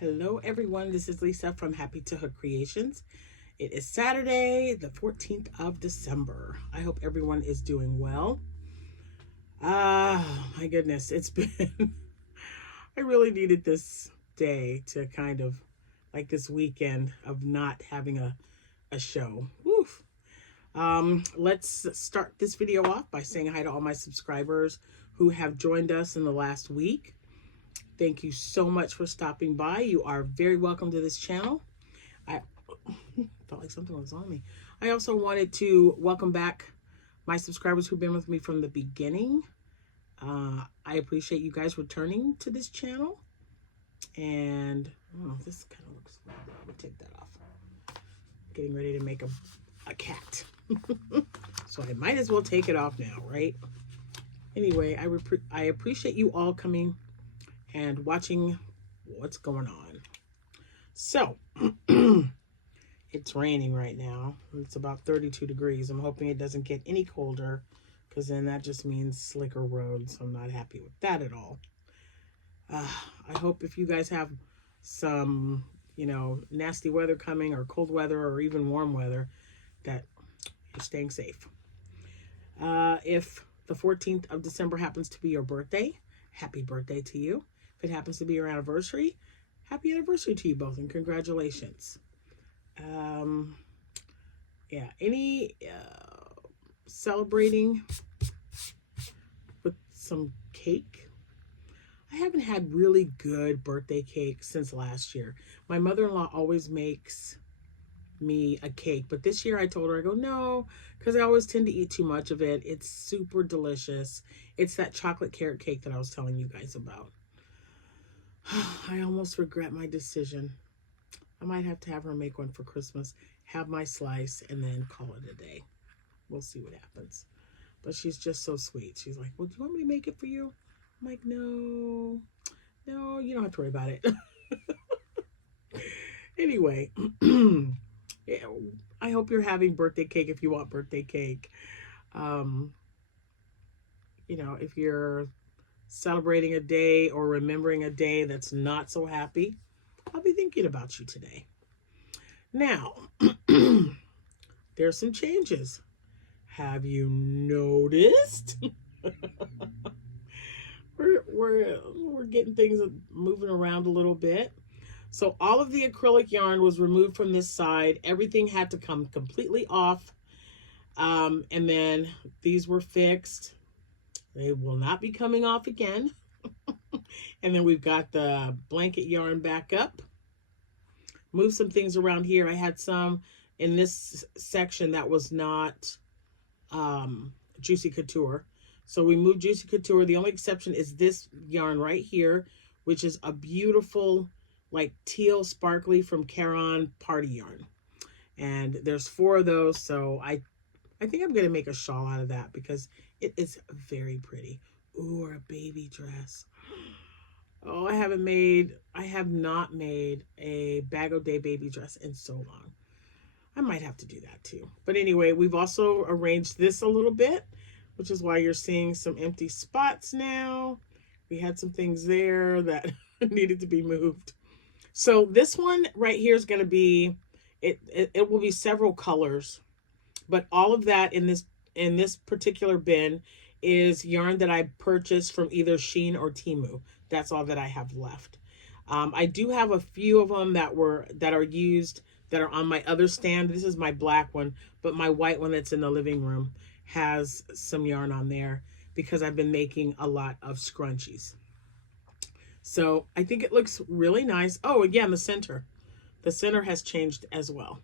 Hello everyone, this is Lisa from Happytohook Creations. It is Saturday, the 14th of December. I hope everyone is doing well. My goodness, it's been, I really needed this day to kind of, like this weekend of not having a show. Woof. Let's start this video off by saying hi to all my subscribers who have joined us in the last week. Thank you so much for stopping by. You are very welcome to this channel. I felt like something was on me. I also wanted to welcome back my subscribers who've been with me from the beginning. I appreciate you guys returning to this channel. And this kind of looks weird. I would take that off. Getting ready to make a cat. So I might as well take it off now, right? Anyway, I appreciate you all coming and watching what's going on. So it's raining right now. It's about 32 degrees. I'm hoping it doesn't get any colder, because then that just means slicker roads. I'm not happy with that at all. I hope if you guys have some, nasty weather coming, or cold weather, or even warm weather, that you're staying safe. If the 14th of December happens to be your birthday, happy birthday to you. If it happens to be your anniversary, happy anniversary to you both, and congratulations. Any celebrating with some cake? I haven't had really good birthday cake since last year. My mother-in-law always makes me a cake, but this year I told her, I go, no, because I always tend to eat too much of it. It's super delicious. It's that chocolate carrot cake that I was telling you guys about. I almost regret my decision. I might have to have her make one for Christmas, have my slice, and then call it a day. We'll see what happens. But she's just so sweet. She's like, well, do you want me to make it for you? I'm like, no, you don't have to worry about it. Anyway, yeah, I hope you're having birthday cake if you want birthday cake. If you're celebrating a day or remembering a day that's not so happy, I'll be thinking about you today. Now, there's some changes. Have you noticed? we're getting things moving around a little bit. So all of the acrylic yarn was removed from this side. Everything had to come completely off. And then these were fixed. They will not be coming off again. And then we've got the blanket yarn back up. Move some things around here. I had some in this section that was not Juicy Couture. So we moved Juicy Couture. The only exception is this yarn right here, which is a beautiful, like teal sparkly from Caron party yarn. And there's 4 of those. So I think I'm going to make a shawl out of that because it is very pretty. Ooh, or a baby dress. Oh, I have not made a Bag O' Day baby dress in so long. I might have to do that too. But anyway, we've also arranged this a little bit, which is why you're seeing some empty spots now. We had some things there that needed to be moved. So this one right here is going to be, it will be several colors, but all of that in this particular bin is yarn that I purchased from either Shein or Temu. That's all that I have left. I do have a few of them that are used, that are on my other stand. This is my black one, but my white one that's in the living room has some yarn on there because I've been making a lot of scrunchies. So I think it looks really nice. Oh, again, the center has changed as well.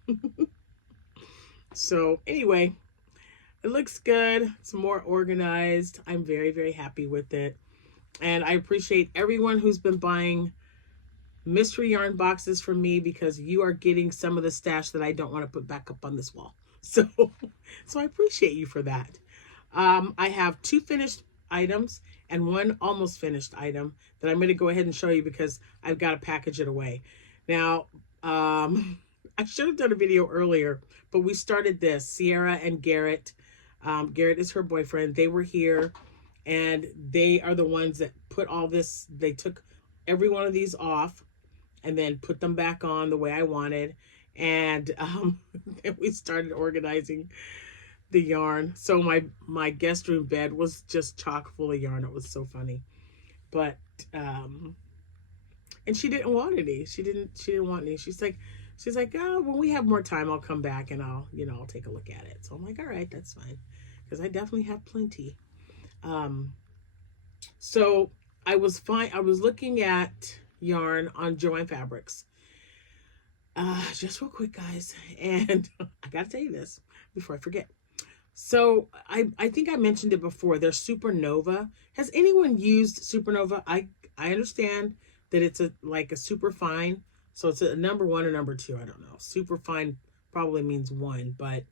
So anyway, it looks good. It's more organized. I'm very, very happy with it. And I appreciate everyone who's been buying mystery yarn boxes from me, because you are getting some of the stash that I don't want to put back up on this wall. So I appreciate you for that. I have 2 finished items and 1 almost finished item that I'm going to go ahead and show you because I've got to package it away. Now, I should have done a video earlier, but we started this. Sierra and Garrett. Garrett is her boyfriend. They were here, and they are the ones that put all this. They took every one of these off and then put them back on the way I wanted. And then we started organizing the yarn. So my guest room bed was just chock full of yarn. It was so funny. But and she didn't want any. She didn't want any. She's like, oh, when we have more time, I'll come back and I'll take a look at it. So I'm like, all right, that's fine, because I definitely have plenty. So I was fine. I was looking at yarn on Joann Fabrics. Just real quick, guys, and I gotta tell you this before I forget. So I think I mentioned it before. There's Supernova. Has anyone used Supernova? I understand that it's like a super fine. So it's a number 1 or number 2. I don't know. Super fine probably means 1, but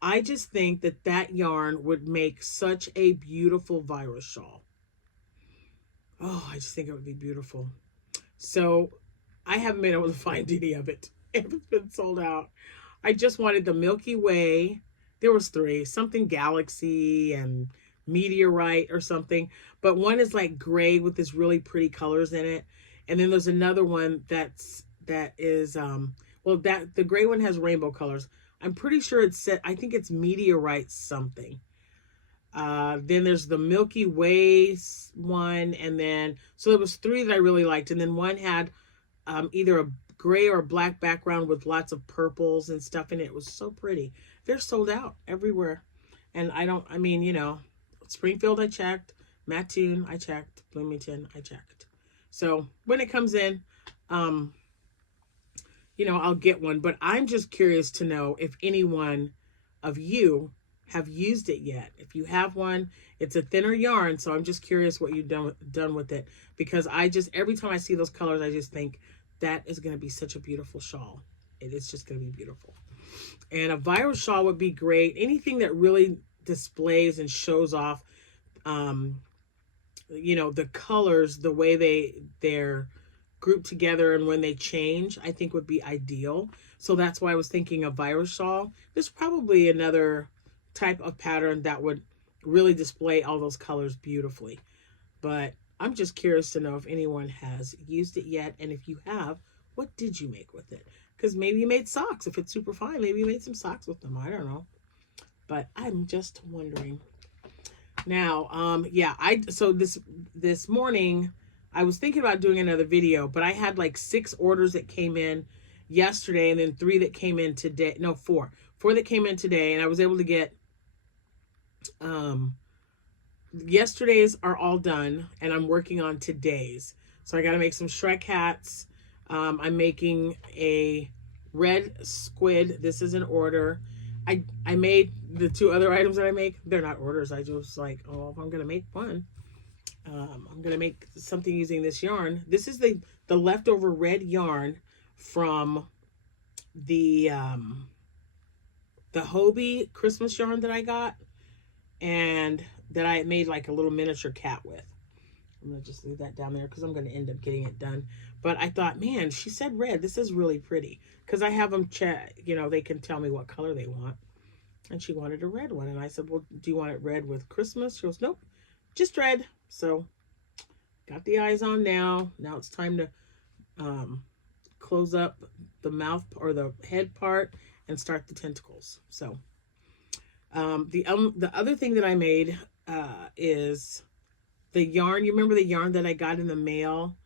I just think that yarn would make such a beautiful virus shawl. Oh, I just think it would be beautiful. So I haven't been able to find any of it. It's been sold out. I just wanted the Milky Way. There was 3, something Galaxy and Meteorite or something. But one is like gray with this really pretty colors in it. And then there's another one that is the gray one has rainbow colors. I'm pretty sure it's set. I think it's Meteorite something. Then there's the Milky Way one, and then so there was 3 that I really liked, and then one had either a gray or a black background with lots of purples and stuff in it. It was so pretty. They're sold out everywhere, and Springfield I checked, Mattoon I checked, Bloomington I checked. So when it comes in, I'll get one. But I'm just curious to know if anyone of you have used it yet. If you have one, it's a thinner yarn, so I'm just curious what you've done with it, because every time I see those colors, I just think that is going to be such a beautiful shawl. It is just going to be beautiful. And a viral shawl would be great. Anything that really displays and shows off the colors, the way they're grouped together and when they change, I think would be ideal. So that's why I was thinking a virus shawl. There's probably another type of pattern that would really display all those colors beautifully. But I'm just curious to know if anyone has used it yet. And if you have, what did you make with it? Because maybe you made socks. If it's super fine, maybe you made some socks with them. I don't know. But I'm just wondering. Now, so this morning, I was thinking about doing another video, but I had like 6 orders that came in yesterday, and then 3 that came in today. No, 4 that came in today, and I was able to get yesterday's are all done, and I'm working on today's. So I got to make some Shrek hats. I'm making a red squid. This is an order. I made the 2 other items that I make. They're not orders. I just like, if I'm gonna make one, I'm gonna make something using this yarn. This is the leftover red yarn from the Hobie Christmas yarn that I got, and that I made like a little miniature cat with. I'm gonna just leave that down there because I'm gonna end up getting it done. But I thought, man, she said red. This is really pretty, because I have them check. They can tell me what color they want, and she wanted a red one. And I said, well, do you want it red with Christmas? She goes, nope, just red. So got the eyes on now. Now it's time to close up the mouth or the head part and start the tentacles. So the other thing that I made is the yarn. You remember the yarn that I got in the mail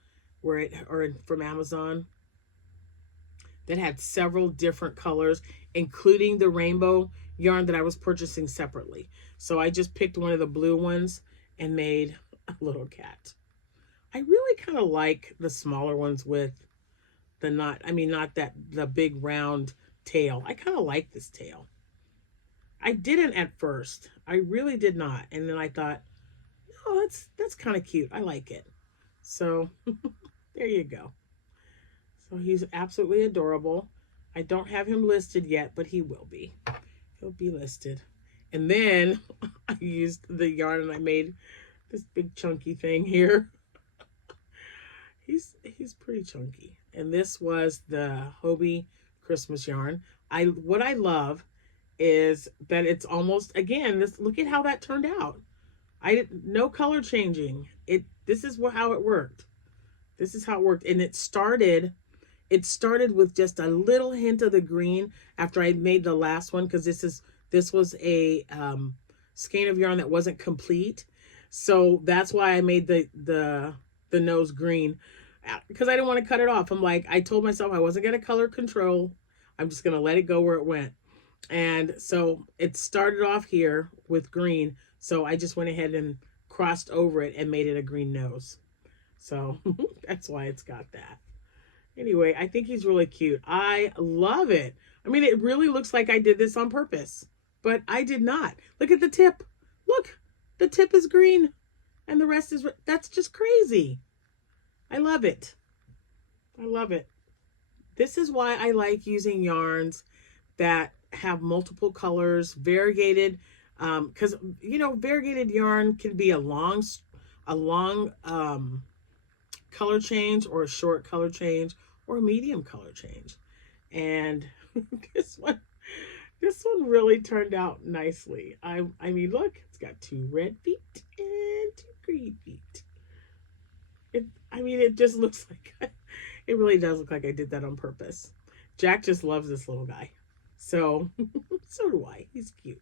from Amazon that had several different colors, including the rainbow yarn that I was purchasing separately. So I just picked one of the blue ones and made a little cat. I really kind of like the smaller ones with the the big round tail. I kind of like this tail. I didn't at first. I really did not. And then I thought, oh, that's kind of cute. I like it. So there you go. So he's absolutely adorable. I don't have him listed yet, but he will be. He'll be listed. And then I used the yarn and I made this big chunky thing here. He's pretty chunky. And this was the Hobie Christmas yarn. What I love is that it's almost, again, look at how that turned out. No color changing. This is how it worked. This is how it worked. And it started it started with just a little hint of the green after I made the last one, because this was a skein of yarn that wasn't complete. So that's why I made the nose green, because I didn't want to cut it off. I'm like, I told myself I wasn't going to color control. I'm just going to let it go where it went. And so it started off here with green. So I just went ahead and crossed over it and made it a green nose. So that's why it's got that. Anyway, I think he's really cute. I love it. I mean, it really looks like I did this on purpose, but I did not. Look at the tip. Look, the tip is green and the rest is, that's just crazy. I love it. I love it. This is why I like using yarns that have multiple colors, variegated, because, you know, variegated yarn can be a long color change, or a short color change, or a medium color change. And this one really turned out nicely. I mean, look, it's got 2 red feet and 2 green feet. I mean, it just looks like, it really does look like I did that on purpose. Jack just loves this little guy. So, so do I. He's cute.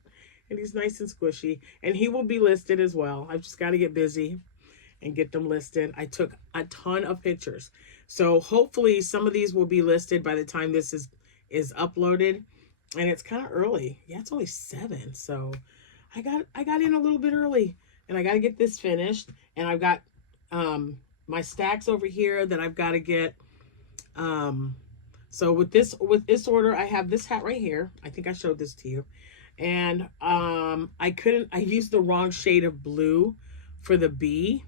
And he's nice and squishy. And he will be listed as well. I've just got to get busy and get them listed. I took a ton of pictures. So hopefully some of these will be listed by the time this is uploaded. And it's kind of early. Yeah, it's only 7. So I got in a little bit early. And I got to get this finished. And I've got my stacks over here that I've got to get. So with this order, I have this hat right here. I think I showed this to you. And I used the wrong shade of blue for the bee.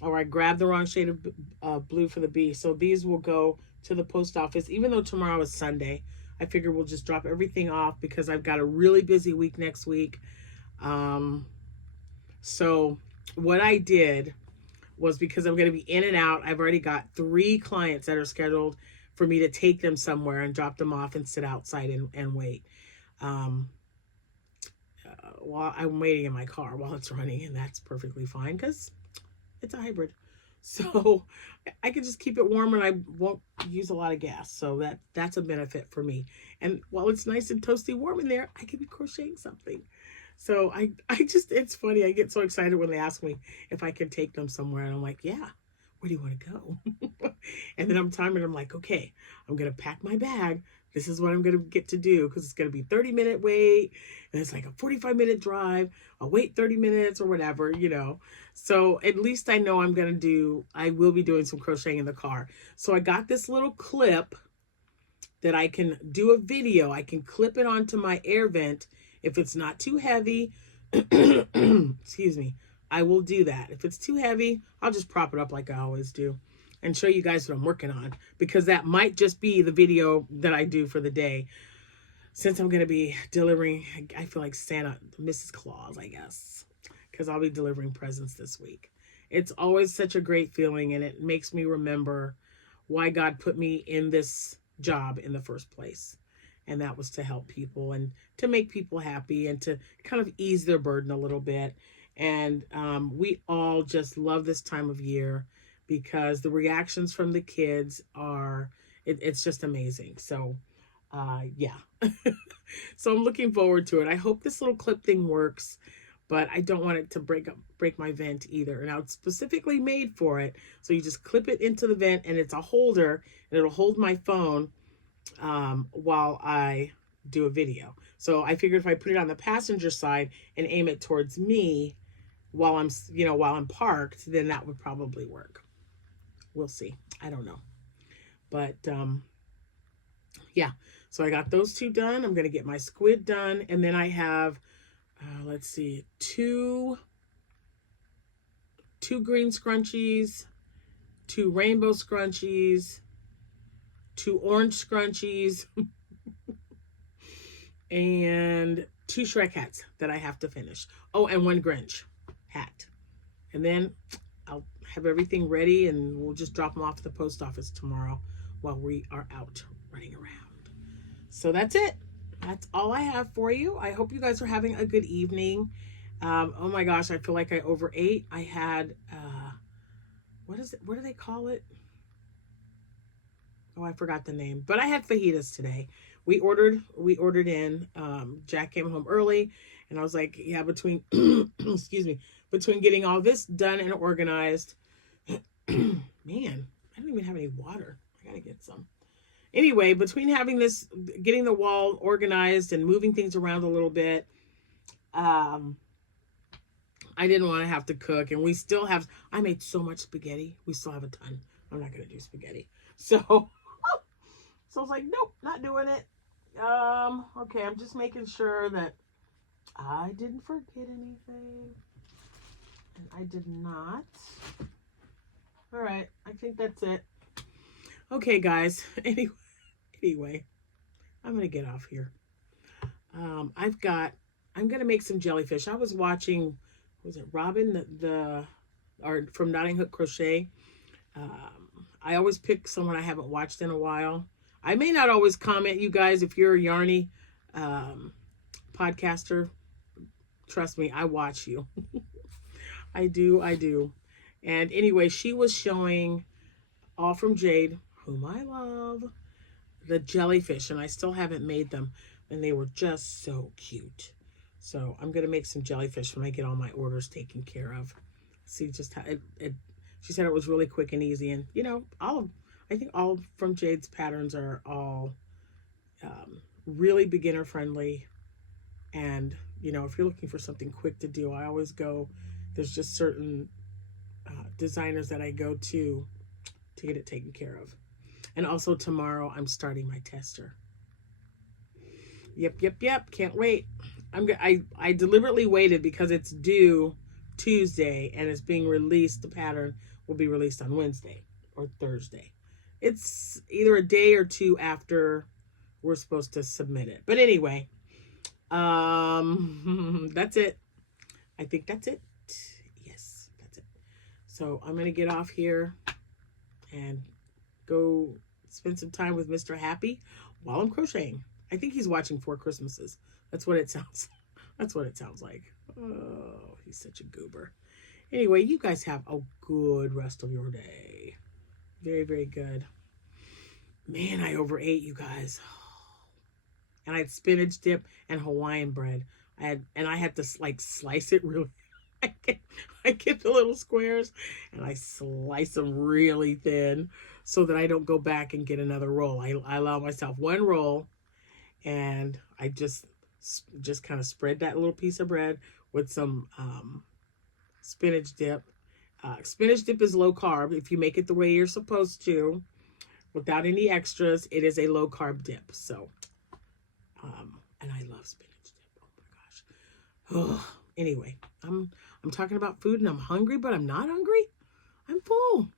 Or I grabbed the wrong shade of blue for the bee. So these will go to the post office. Even though tomorrow is Sunday, I figure we'll just drop everything off because I've got a really busy week next week. So what I did was, because I'm going to be in and out, I've already got 3 clients that are scheduled for me to take them somewhere and drop them off and sit outside and wait. While I'm waiting in my car while it's running, and that's perfectly fine because it's a hybrid. So I can just keep it warm and I won't use a lot of gas. So that's a benefit for me. And while it's nice and toasty warm in there, I can be crocheting something. So I just, it's funny. I get so excited when they ask me if I can take them somewhere. And I'm like, yeah, where do you want to go? And then I'm timing. I'm like, okay, I'm going to pack my bag. This is what I'm going to get to do, because it's going to be 30-minute wait. And it's like a 45-minute drive. I'll wait 30 minutes or whatever, you know. So at least I know I will be doing some crocheting in the car. So I got this little clip that I can do a video. I can clip it onto my air vent. If it's not too heavy, excuse me, I will do that. If it's too heavy, I'll just prop it up like I always do and show you guys what I'm working on, because that might just be the video that I do for the day. Since I'm going to be delivering, I feel like Santa, Mrs. Claus, I guess, because I'll be delivering presents this week. It's always such a great feeling, and it makes me remember why God put me in this job in the first place. And that was to help people and to make people happy and to kind of ease their burden a little bit. And we all just love this time of year because the reactions from the kids are, it's just amazing. So yeah. So I'm looking forward to it. I hope this little clip thing works, but I don't want it to break my vent either. Now it's specifically made for it. So you just clip it into the vent, and it's a holder, and it'll hold my phone while I do a video. So I figured if I put it on the passenger side and aim it towards me while I'm parked, then that would probably work. We'll see. I don't know. But yeah, so I got those 2 done. I'm going to get my squid done. And then I have, let's see, two green scrunchies, 2 rainbow scrunchies, 2 orange scrunchies, and 2 Shrek hats that I have to finish. Oh, and 1 Grinch hat. And then I'll have everything ready, and we'll just drop them off at the post office tomorrow while we are out running around. So that's it. That's all I have for you. I hope you guys are having a good evening. Oh my gosh, I feel like I overate. I had, what do they call it? Oh, I forgot the name, but I had fajitas today. We ordered in. Jack came home early, and I was like, yeah, between excuse me, between getting all this done and organized, man, I don't even have any water. I gotta get some. Anyway, between having this, getting the wall organized and moving things around a little bit, um, I didn't want to have to cook, and we still have. I made so much spaghetti. We still have a ton. I'm not gonna do spaghetti, so. So I was like, nope, not doing it. Okay, I'm just making sure that I didn't forget anything. And I did not. All right, I think that's it. Okay, guys. Anyway, I'm going to get off here. I'm going to make some jellyfish. I was watching, was it Robin, or from Happytohook Crochet? I always pick someone I haven't watched in a while. I may not always comment, you guys, if you're a Yarny podcaster. Trust me, I watch you. I do. And anyway, she was showing, all from Jade, whom I love, the jellyfish, and I still haven't made them, and they were just so cute. So I'm going to make some jellyfish when I get all my orders taken care of. See just how she said it was really quick and easy, and you know, I think all from Jade's patterns are all really beginner friendly. And you know, if you're looking for something quick to do, I always go, there's just certain designers that I go to get it taken care of. And also tomorrow I'm starting my tester. Yep, can't wait. I deliberately waited because it's due Tuesday and it's being released. The pattern will be released on Wednesday or Thursday. It's either a day or two after we're supposed to submit it. But anyway, that's it. I think that's it. Yes, that's it. So I'm going to get off here and go spend some time with Mr. Happy while I'm crocheting. I think he's watching Four Christmases. That's what it sounds. That's what it sounds like. Oh, he's such a goober. Anyway, you guys have a good rest of your day. Very, very good. Man, I overate, you guys. And I had spinach dip and Hawaiian bread. I had to like slice it really. I get the little squares and I slice them really thin so that I don't go back and get another roll. I allow myself one roll, and I just kind of spread that little piece of bread with some spinach dip. Spinach dip is low carb. If you make it the way you're supposed to, without any extras, it is a low carb dip. So, and I love spinach dip. Oh my gosh. Oh, anyway, I'm talking about food and I'm hungry, but I'm not hungry. I'm full.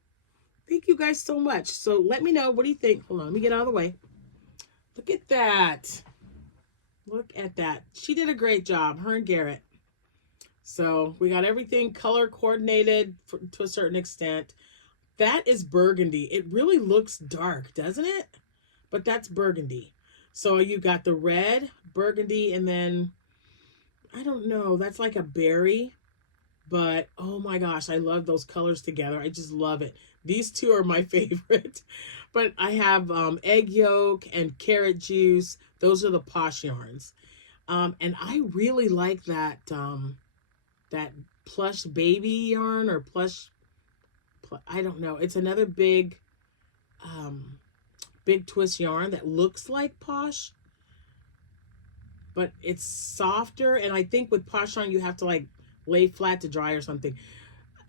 Thank you guys so much. So let me know. What do you think? Hold on, let me get out of the way. Look at that. Look at that. She did a great job, her and Garrett. So we got everything color coordinated to a certain extent. That is burgundy. It really looks dark, doesn't it? But that's burgundy. So you got the red, burgundy, and then, I don't know, that's like a berry. But, oh my gosh, I love those colors together. I just love it. These two are my favorite. But I have egg yolk and carrot juice. Those are the Posh yarns. And I really like that that plush baby yarn or plush, I don't know. It's another big twist yarn that looks like Posh, but it's softer. And I think with Posh yarn, you have to like lay flat to dry or something.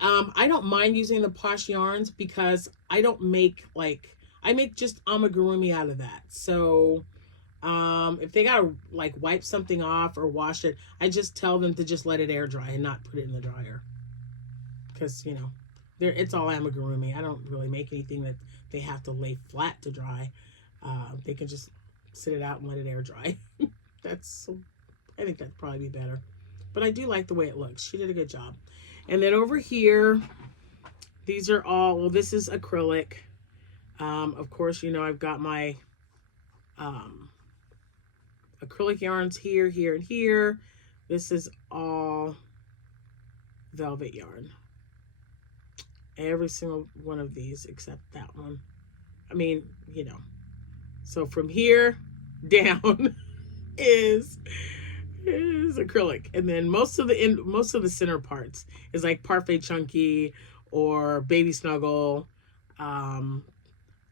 I don't mind using the Posh yarns because I don't make I make just amigurumi out of that. So if they gotta like wipe something off or wash it, I just tell them to just let it air dry and not put it in the dryer. Because, you know, it's all amigurumi. I don't really make anything that they have to lay flat to dry. They can just sit it out and let it air dry. I think that'd probably be better. But I do like the way it looks. She did a good job. And then over here, these are all, well, this is acrylic. Of course, you know, I've got my acrylic yarns here, here, and here. This is all velvet yarn. Every single one of these except that one I mean, you know, so from here down is acrylic, and then most of the center parts is like Parfait Chunky or Baby Snuggle,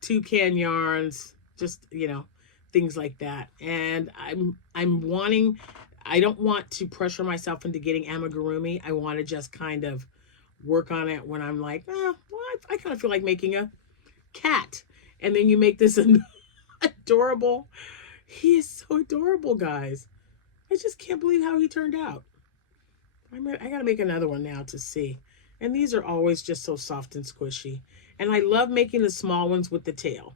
toucan yarns, just, you know, things like that. And I'm wanting, I don't want to pressure myself into getting amigurumi. I want to just kind of work on it when I'm like, well, I kind of feel like making a cat. And then you make this adorable. He is so adorable, guys. I just can't believe how he turned out. I gotta make another one now to see. And these are always just so soft and squishy. And I love making the small ones with the tail.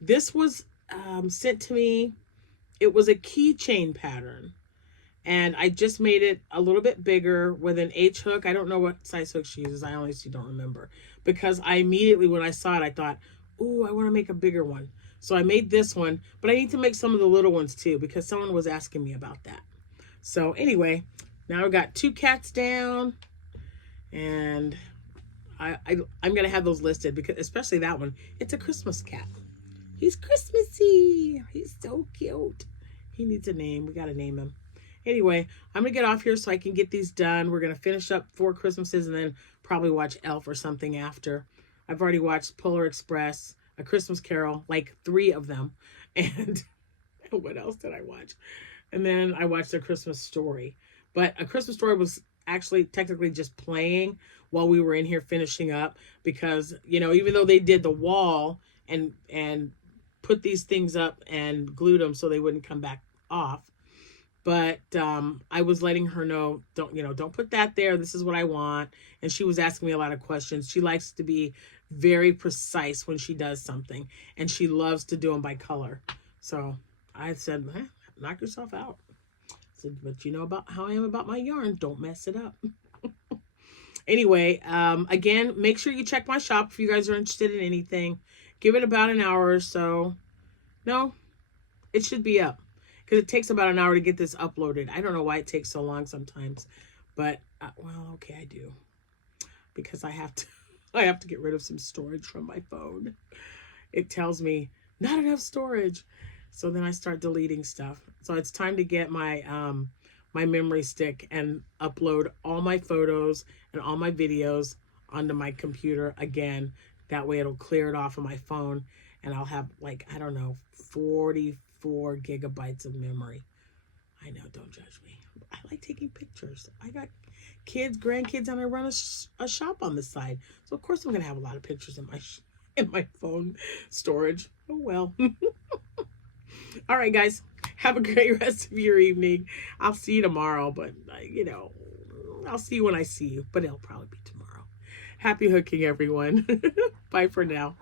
This was sent to me. It was a keychain pattern. And I just made it a little bit bigger with an H hook. I don't know what size hook she uses. I honestly don't remember. Because I immediately, when I saw it, I thought, ooh, I want to make a bigger one. So I made this one. But I need to make some of the little ones too, because someone was asking me about that. So anyway, now I've got 2 cats down. And I'm going to have those listed, because especially that one. It's a Christmas cat. He's Christmassy. He's so cute. He needs a name. We got to name him. Anyway, I'm going to get off here so I can get these done. We're going to finish up 4 Christmases and then probably watch Elf or something after. I've already watched Polar Express, A Christmas Carol, like 3 of them. And what else did I watch? And then I watched A Christmas Story. But A Christmas Story was actually technically just playing while we were in here finishing up. Because, you know, even though they did the wall and put these things up and glued them so they wouldn't come back off, but I was letting her know, don't put that there. This is what I want. And she was asking me a lot of questions. She likes to be very precise when she does something, and she loves to do them by color. So I said, knock yourself out. I said, but you know about how I am about my yarn. Don't mess it up. Anyway, again, make sure you check my shop if you guys are interested in anything. Give it about an hour or so. No, it should be up, because it takes about an hour to get this uploaded. I don't know why it takes so long sometimes, but well, okay, I do, because I have to get rid of some storage from my phone. It tells me not enough storage, so then I start deleting stuff. So it's time to get my my memory stick and upload all my photos and all my videos onto my computer again. That way it'll clear it off of my phone, and I'll have, like, I don't know, 44 gigabytes of memory. I know, don't judge me. I like taking pictures. I got kids, grandkids, and I run a shop on the side. So of course I'm gonna have a lot of pictures in my phone storage. Oh well. All right, guys. Have a great rest of your evening. I'll see you tomorrow, but you know, I'll see you when I see you, but it'll probably be tomorrow. Happy hooking, everyone. Bye for now.